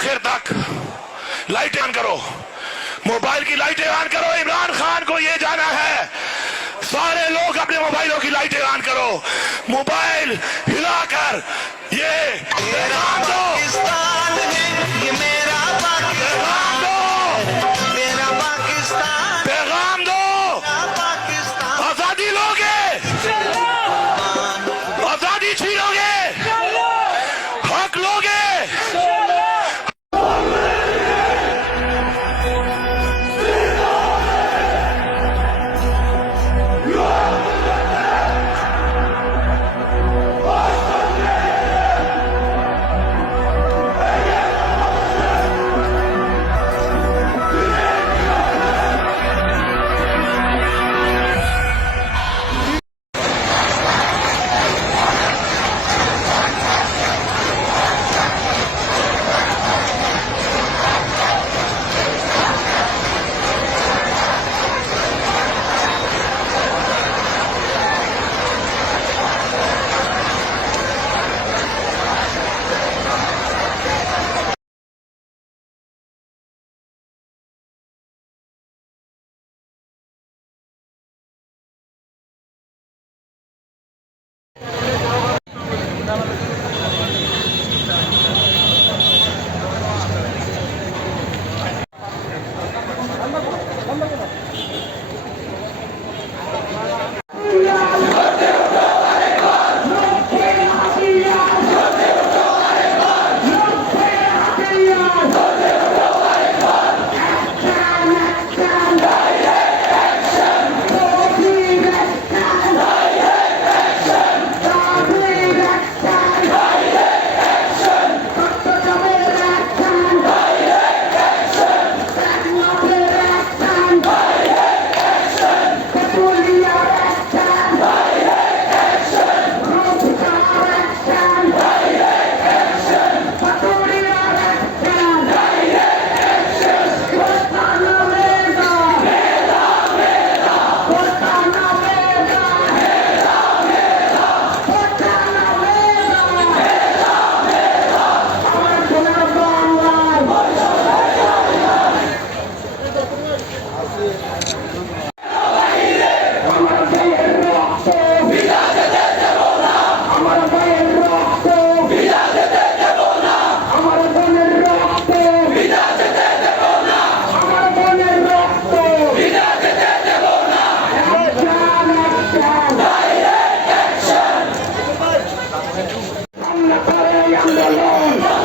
आखिर तक। लाइटें ऑन करो। मोबाइल की लाइटें ऑन करो। इमरान खान को ये जाना है। सारे लोग अपने मोबाइलों की लाइटें ऑन करो। मोबाइल हिलाकर ये दो पैगाम दो। आज़ादी लोगे। आज़ादी छीनोगे। हक लोगे। Jesus!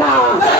না